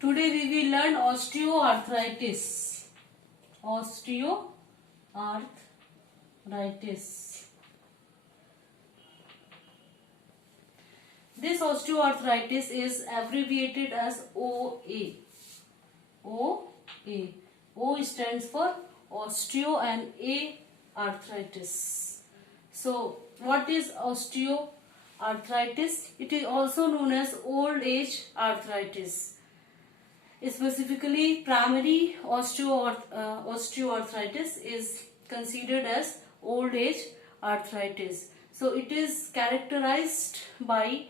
Today we will learn osteoarthritis. Osteoarthritis. This osteoarthritis is abbreviated as OA. OA. O stands for osteo and A arthritis. So, what is osteoarthritis? It is also known as old age arthritis. Specifically, primary osteoarthritis is considered as old age arthritis. So, it is characterized by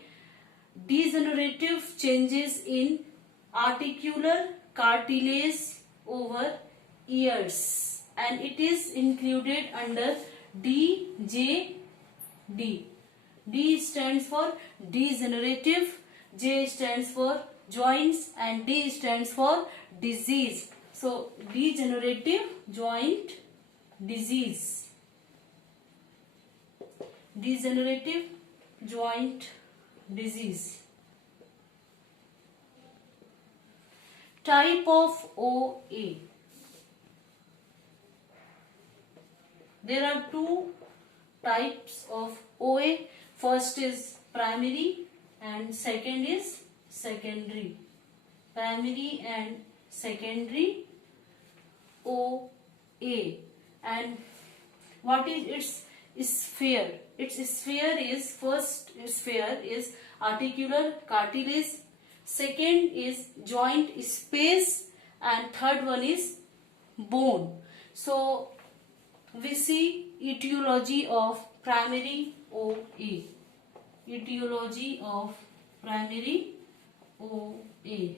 degenerative changes in articular cartilage over years, and it is included under DJD. D stands for degenerative, J stands for joints, and D stands for disease. So, degenerative joint disease. Degenerative joint disease. Type of OA. There are two types of OA. First is primary and second is secondary. Primary and secondary OA. And what is its sphere? Its sphere is, first sphere is articular cartilage, second is joint space, and third one is bone. So we see etiology of primary OA. Etiology of primary OA.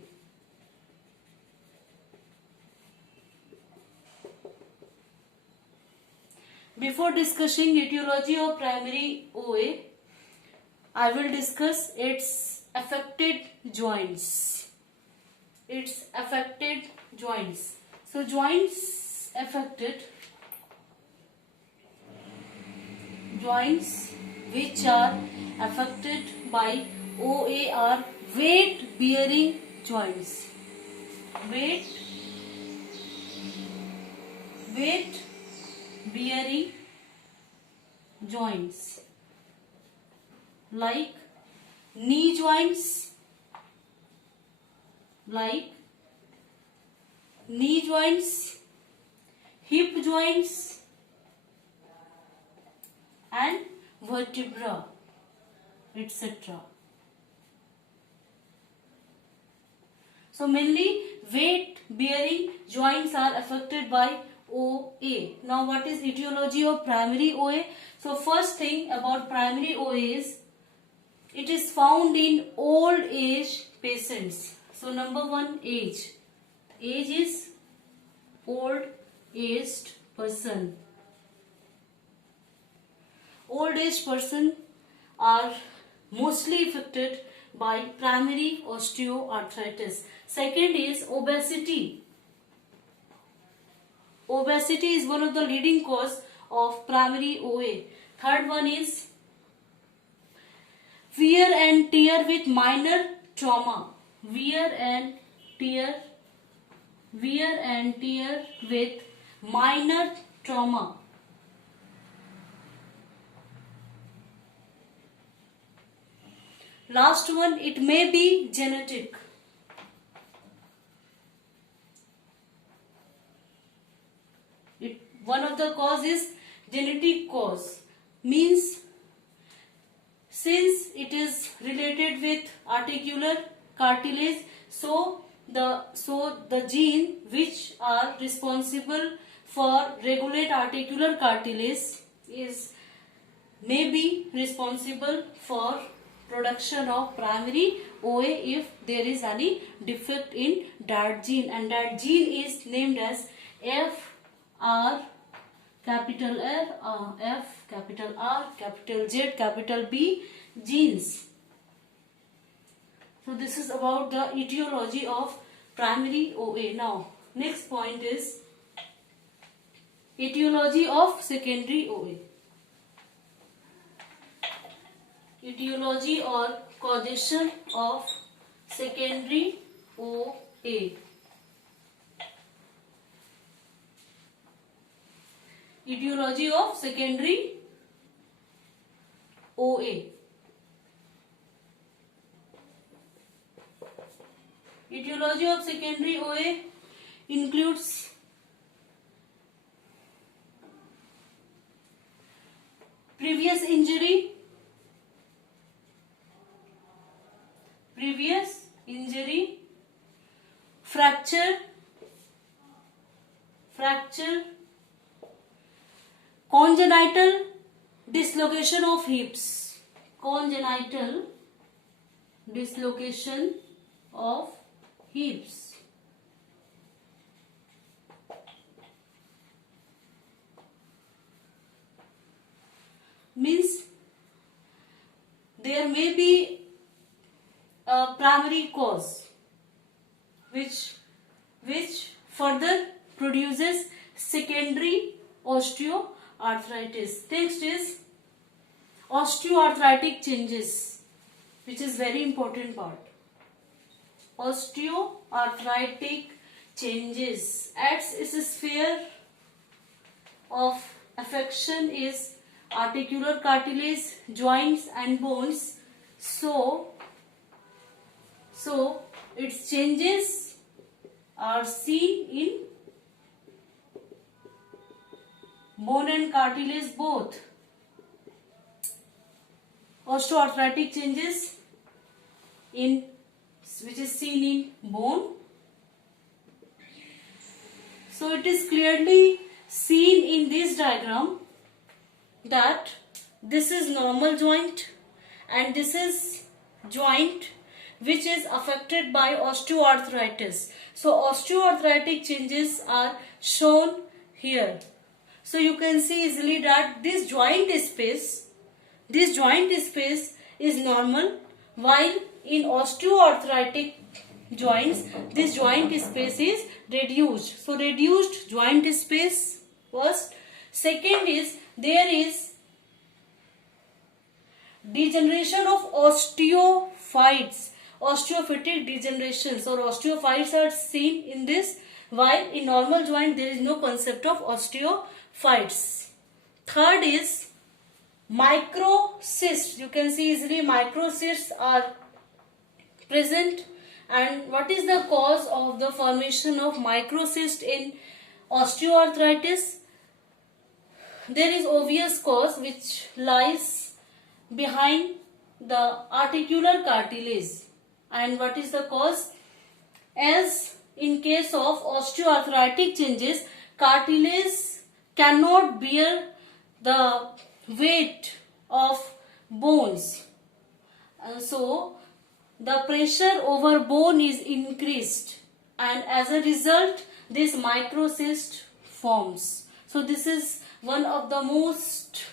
Before discussing etiology of primary OA, I will discuss its affected joints. Its affected joints. So joints affected, joints which are affected by OA are weight bearing joints. Weight bearing joints like knee joints, hip joints, and vertebra, etc. So mainly weight bearing joints are affected by OA. Now what is etiology of primary OA? So first thing about primary OA is it is found in old age patients. So number one, age. Age is old aged person. Old age person are mostly affected by primary osteoarthritis. Second is obesity. Obesity is one of the leading cause of primary OA. Third one is wear and tear with minor trauma. Wear and tear with minor trauma. Last one, it may be genetic. One of the cause is genetic cause. Means since it is related with articular cartilage, so the gene which are responsible for regulate articular cartilage may be responsible for production of primary OA if there is any defect in that gene, and that gene is named as FR, capital F, capital R, capital Z, capital B genes. So this is about the etiology of primary OA. Now next point is etiology of secondary OA. Etiology or causation of secondary OA. secondary OA. Etiology of secondary OA includes previous injury, fracture, congenital dislocation of hips, means there may be a primary cause which further produces secondary osteoarthritis. Next is osteoarthritic changes, which is very important part. Osteoarthritic changes at its sphere of affection is articular cartilage, joints and bones. So its changes are seen in bone and cartilage both. Osteoarthritic changes which is seen in bone. So it is clearly seen in this diagram that this is normal joint and this is joint which is affected by osteoarthritis. So osteoarthritic changes are shown here. So you can see easily that this joint space is normal, while in osteoarthritic joints this joint space is reduced. So reduced joint space first. Second is there is degeneration of osteophytes, osteophytic degenerations or osteophytes are seen in this, while in normal joint there is no concept of osteophytes. Third is microcysts. You can see easily microcysts are present. And what is the cause of the formation of microcyst in osteoarthritis? There is obvious cause which lies behind the articular cartilage. And what is the cause? As in case of osteoarthritic changes, cartilage cannot bear the weight of bones. So the pressure over bone is increased, and as a result this microcyst forms. So this is one of the most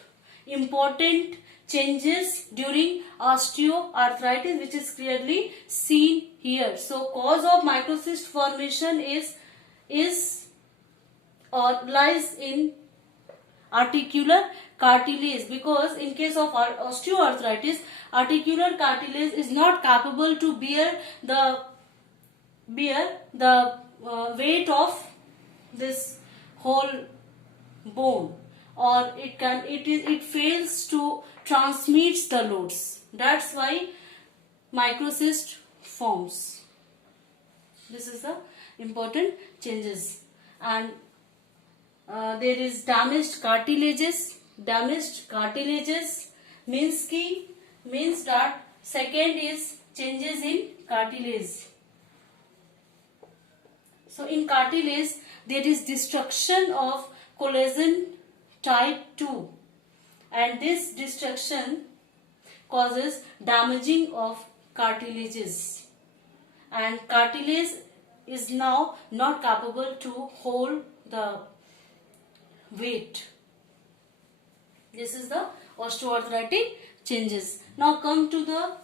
important changes during osteoarthritis, which is clearly seen here. So cause of microcyst formation is or lies in articular cartilage, because in case of osteoarthritis, articular cartilage is not capable to bear the weight of this whole bone, or it fails to transmit the loads. That's why microcyst forms. This is the important changes. And there is damaged cartilages. Damaged cartilages means that second is changes in cartilage. So in cartilage there is destruction of collagen type 2, and this destruction causes damaging of cartilages, and cartilage is now not capable to hold the weight. This is the osteoarthritic changes. Now come to the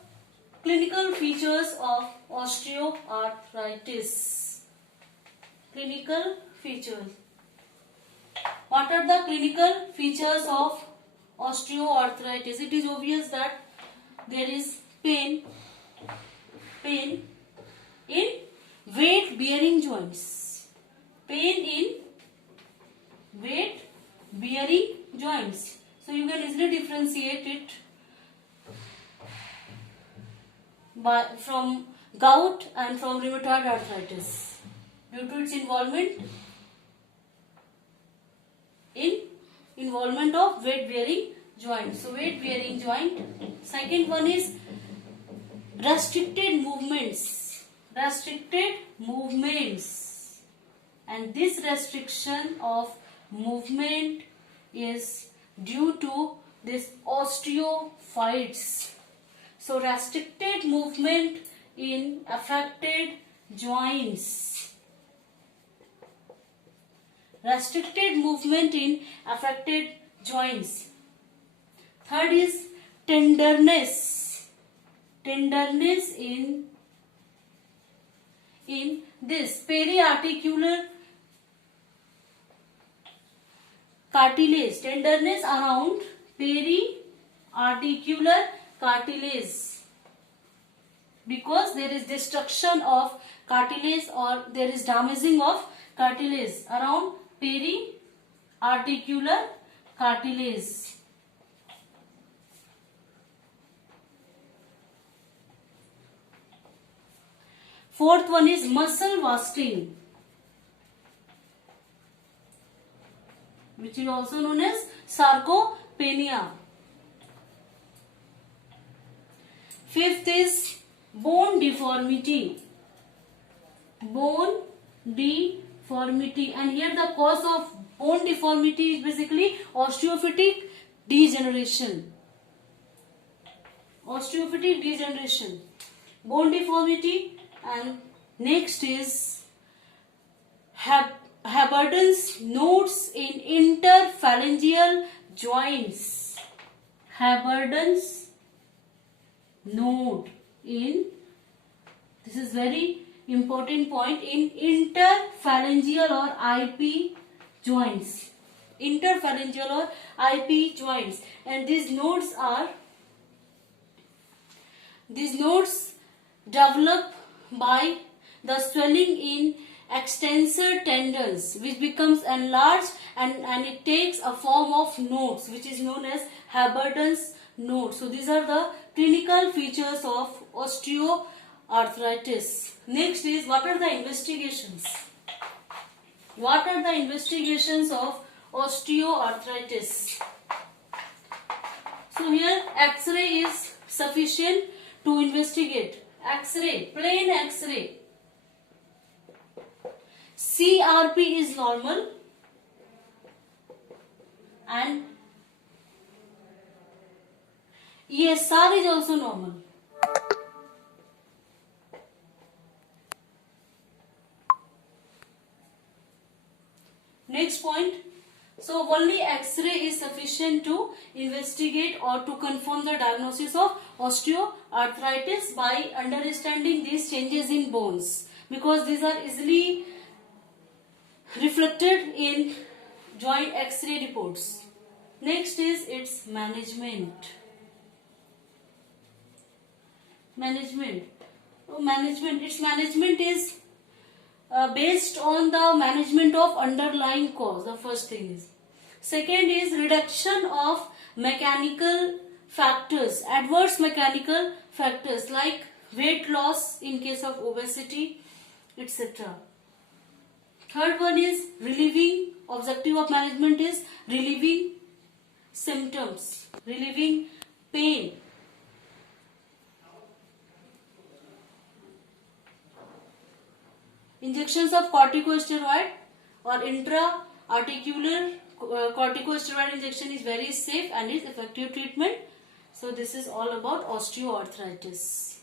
clinical features of osteoarthritis. Clinical features. What are the clinical features of osteoarthritis? It is obvious that there is pain in weight bearing joints. Pain in weight bearing joints. can easily differentiate it from gout and from rheumatoid arthritis due to its involvement of weight bearing joint. So weight bearing joint. Second one is restricted movements. And this restriction of movement is due to this osteophytes. So restricted movement in affected joints. Restricted movement in affected joints. Third is tenderness. Tenderness in this periarticular cartilage. Tenderness around periarticular cartilage, because there is destruction of cartilage or there is damaging of cartilage around periarticular cartilage. Fourth one is muscle wasting, which is also known as sarcopenia. Fifth is bone deformity. Bone deformity, and here the cause of bone deformity is basically osteophytic degeneration. Osteophytic degeneration, bone deformity. And next is Haberdon's nodes in interphalangeal joints. Haberdon's node in, this is very important point, in interphalangeal or IP joints. Interphalangeal or IP joints. And these nodes develop by the swelling in extensor tendons, which becomes enlarged and it takes a form of nodes, which is known as Haberdon's node. So these are the clinical features of osteoarthritis. Next is, what are the investigations? What are the investigations of osteoarthritis? So here X-ray is sufficient to investigate. X-ray, plain X-ray. CRP is normal and ESR is also normal. Next point. So only X-ray is sufficient to investigate or to confirm the diagnosis of osteoarthritis by understanding these changes in bones, because these are easily reflected in joint X-ray reports. Next is its management. Its management is based on the management of underlying cause. The first thing is. Second is reduction of mechanical factors, adverse mechanical factors like weight loss in case of obesity, etc. Third one is relieving. Objective of management is relieving symptoms, relieving pain. Injections of corticosteroid or intra-articular corticosteroid injection is very safe and is effective treatment. So this is all about osteoarthritis.